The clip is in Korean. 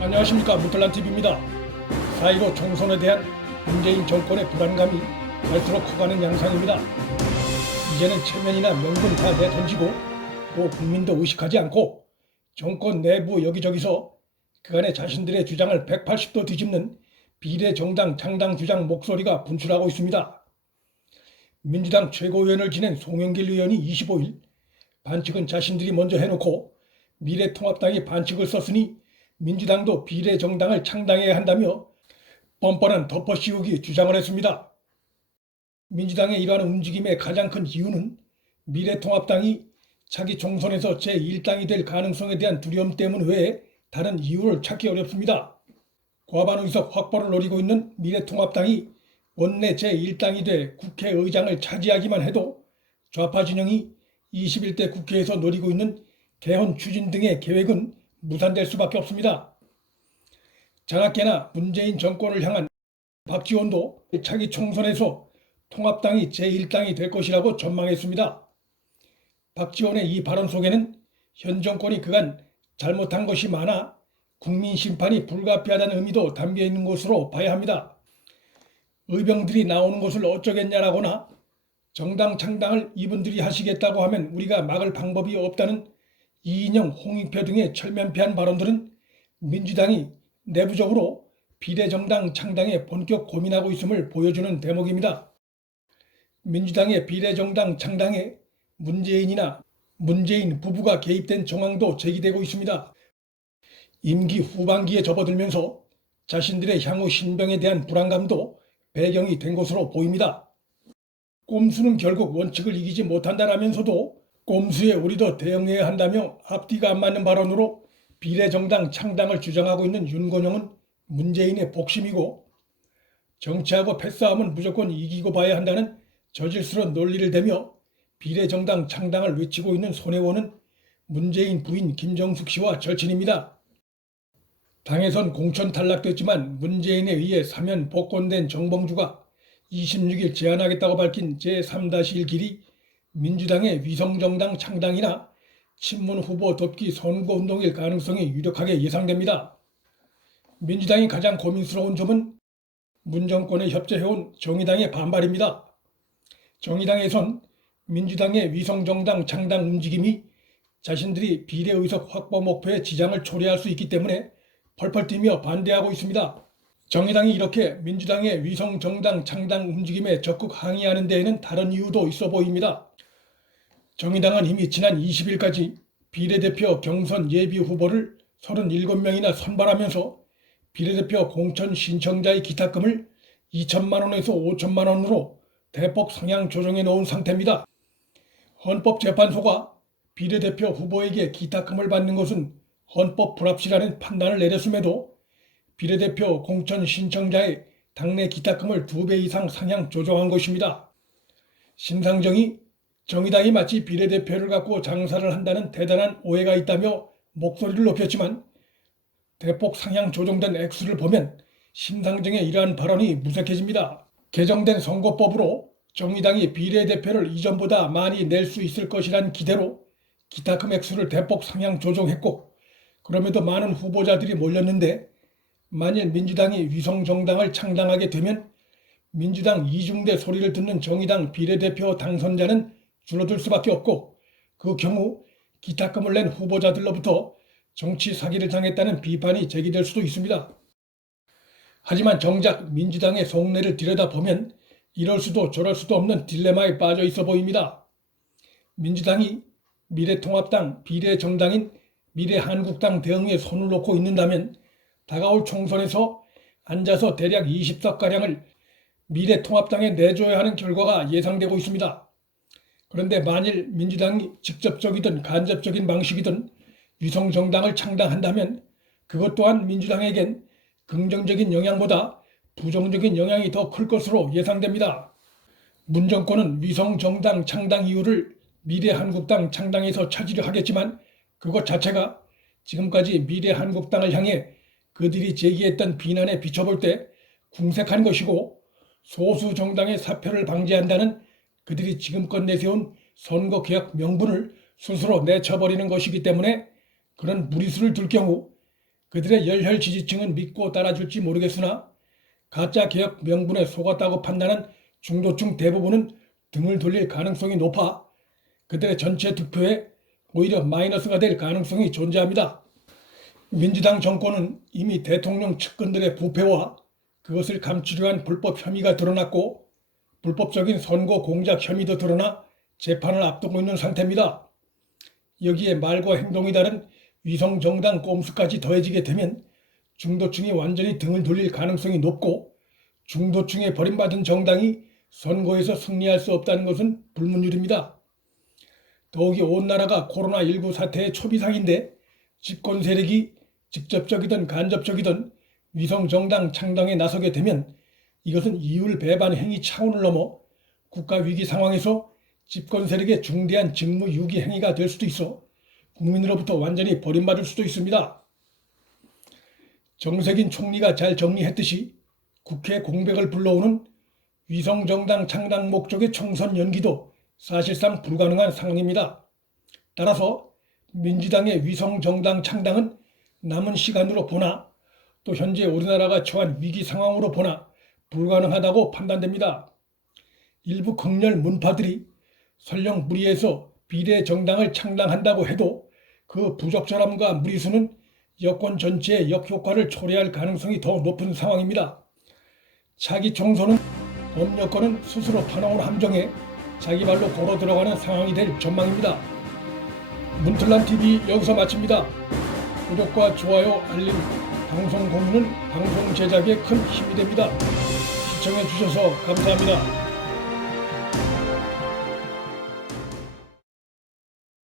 안녕하십니까, 문tal란TV입니다. 4.15 총선에 대한 문재인 정권의 불안감이 갈수록 커가는 양상입니다. 이제는 체면이나 명분 다 내던지고 또 국민도 의식하지 않고 정권 내부 여기저기서 그간의 자신들의 주장을 180도 뒤집는 비례정당 창당 주장 목소리가 분출하고 있습니다. 민주당 최고위원을 지낸 송영길 의원이 25일 반칙은 자신들이 먼저 해놓고 미래통합당이 반칙을 썼으니 민주당도 비례정당을 창당해야 한다며 뻔뻔한 덮어씌우기 주장을 했습니다. 민주당의 이러한 움직임의 가장 큰 이유는 미래통합당이 차기 총선에서 제1당이 될 가능성에 대한 두려움 때문 외에 다른 이유를 찾기 어렵습니다. 과반 의석 확보를 노리고 있는 미래통합당이 원내 제1당이 돼 국회의장을 차지하기만 해도 좌파 진영이 21대 국회에서 노리고 있는 개헌 추진 등의 계획은 무산될 수밖에 없습니다. 자나깨나 문재인 정권을 향한 박지원도 차기 총선에서 통합당이 제1당이 될 것이라고 전망했습니다. 박지원의 이 발언 속에는 현 정권이 그간 잘못한 것이 많아 국민 심판이 불가피하다는 의미도 담겨 있는 것으로 봐야 합니다. 의병들이 나오는 것을 어쩌겠냐라거나 정당 창당을 이분들이 하시겠다고 하면 우리가 막을 방법이 없다는 이인영, 홍익표 등의 철면피한 발언들은 민주당이 내부적으로 비례정당 창당에 본격 고민하고 있음을 보여주는 대목입니다. 민주당의 비례정당 창당에 문재인이나 문재인 부부가 개입된 정황도 제기되고 있습니다. 임기 후반기에 접어들면서 자신들의 향후 신병에 대한 불안감도 배경이 된 것으로 보입니다. 꼼수는 결국 원칙을 이기지 못한다라면서도 꼼수에 우리도 대응해야 한다며 앞뒤가 안 맞는 발언으로 비례정당 창당을 주장하고 있는 윤건영은 문재인의 복심이고 정치하고 패싸움은 무조건 이기고 봐야 한다는 저질스러운 논리를 대며 비례정당 창당을 외치고 있는 손혜원은 문재인 부인 김정숙 씨와 절친입니다. 당에선 공천 탈락됐지만 문재인에 의해 사면 복권된 정봉주가 26일 제안하겠다고 밝힌 제3-1 길이 민주당의 위성정당 창당이나 친문 후보 돕기 선거운동일 가능성이 유력하게 예상됩니다. 민주당이 가장 고민스러운 점은 문 정권에 협조해온 정의당의 반발입니다. 정의당에선 민주당의 위성정당 창당 움직임이 자신들이 비례의석 확보 목표에 지장을 초래할 수 있기 때문에 펄펄 뛰며 반대하고 있습니다. 정의당이 이렇게 민주당의 위성정당 창당 움직임에 적극 항의하는 데에는 다른 이유도 있어 보입니다. 정의당은 이미 지난 20일까지 비례대표 경선 예비 후보를 37명이나 선발하면서 비례대표 공천 신청자의 기탁금을 2천만 원에서 5천만 원으로 대폭 상향 조정해 놓은 상태입니다. 헌법재판소가 비례대표 후보에게 기탁금을 받는 것은 헌법 불합치라는 판단을 내렸음에도 비례대표 공천 신청자의 당내 기탁금을 2배 이상 상향 조정한 것입니다. 심상정이 정의당이 마치 비례대표를 갖고 장사를 한다는 대단한 오해가 있다며 목소리를 높였지만 대폭 상향 조정된 액수를 보면 심상정의 이러한 발언이 무색해집니다. 개정된 선거법으로 정의당이 비례대표를 이전보다 많이 낼 수 있을 것이란 기대로 기탁금 액수를 대폭 상향 조정했고 그럼에도 많은 후보자들이 몰렸는데 만일 민주당이 위성정당을 창당하게 되면 민주당 이중대 소리를 듣는 정의당 비례대표 당선자는 줄어들 수밖에 없고 그 경우 기탁금을 낸 후보자들로부터 정치 사기를 당했다는 비판이 제기될 수도 있습니다. 하지만 정작 민주당의 속내를 들여다보면 이럴 수도 저럴 수도 없는 딜레마에 빠져 있어 보입니다. 민주당이 미래통합당 비례정당인 미래한국당 대응에 손을 놓고 있는다면 다가올 총선에서 앉아서 대략 20석가량을 미래통합당에 내줘야 하는 결과가 예상되고 있습니다. 그런데 만일 민주당이 직접적이든 간접적인 방식이든 위성정당을 창당한다면 그것 또한 민주당에겐 긍정적인 영향보다 부정적인 영향이 더 클 것으로 예상됩니다. 문 정권은 위성정당 창당 이유를 미래한국당 창당에서 찾으려 하겠지만 그것 자체가 지금까지 미래한국당을 향해 그들이 제기했던 비난에 비춰볼 때 궁색한 것이고 소수 정당의 사표를 방지한다는 그들이 지금껏 내세운 선거개혁 명분을 스스로 내쳐버리는 것이기 때문에 그런 무리수를 둘 경우 그들의 열혈 지지층은 믿고 따라줄지 모르겠으나 가짜 개혁 명분에 속았다고 판단한 중도층 대부분은 등을 돌릴 가능성이 높아 그들의 전체 득표에 오히려 마이너스가 될 가능성이 존재합니다. 민주당 정권은 이미 대통령 측근들의 부패와 그것을 감추려 한 불법 혐의가 드러났고 불법적인 선거 공작 혐의도 드러나 재판을 앞두고 있는 상태입니다. 여기에 말과 행동이 다른 위성정당 꼼수까지 더해지게 되면 중도층이 완전히 등을 돌릴 가능성이 높고 중도층에 버림받은 정당이 선거에서 승리할 수 없다는 것은 불문율입니다. 더욱이 온 나라가 코로나19 사태의 초비상인데 집권 세력이 직접적이든 간접적이든 위성정당 창당에 나서게 되면 이것은 이율 배반 행위 차원을 넘어 국가 위기 상황에서 집권 세력의 중대한 직무 유기 행위가 될 수도 있어 국민으로부터 완전히 버림받을 수도 있습니다. 정세균 총리가 잘 정리했듯이 국회 공백을 불러오는 위성정당 창당 목적의 총선 연기도 사실상 불가능한 상황입니다. 따라서 민주당의 위성정당 창당은 남은 시간으로 보나 또 현재 우리나라가 처한 위기 상황으로 보나 불가능하다고 판단됩니다. 일부 극렬 문파들이 설령 무리해서 비례정당을 창당한다고 해도 그 부적절함과 무리수는 여권 전체의 역효과를 초래할 가능성이 더 높은 상황입니다. 차기 총선은 범여권은 스스로 파놓은 함정에 자기 발로 걸어 들어가는 상황이 될 전망입니다. 문틀란TV 여기서 마칩니다. 구독과 좋아요, 알림, 방송 공유는 방송 제작에 큰 힘이 됩니다. 시청해 주셔서 감사합니다.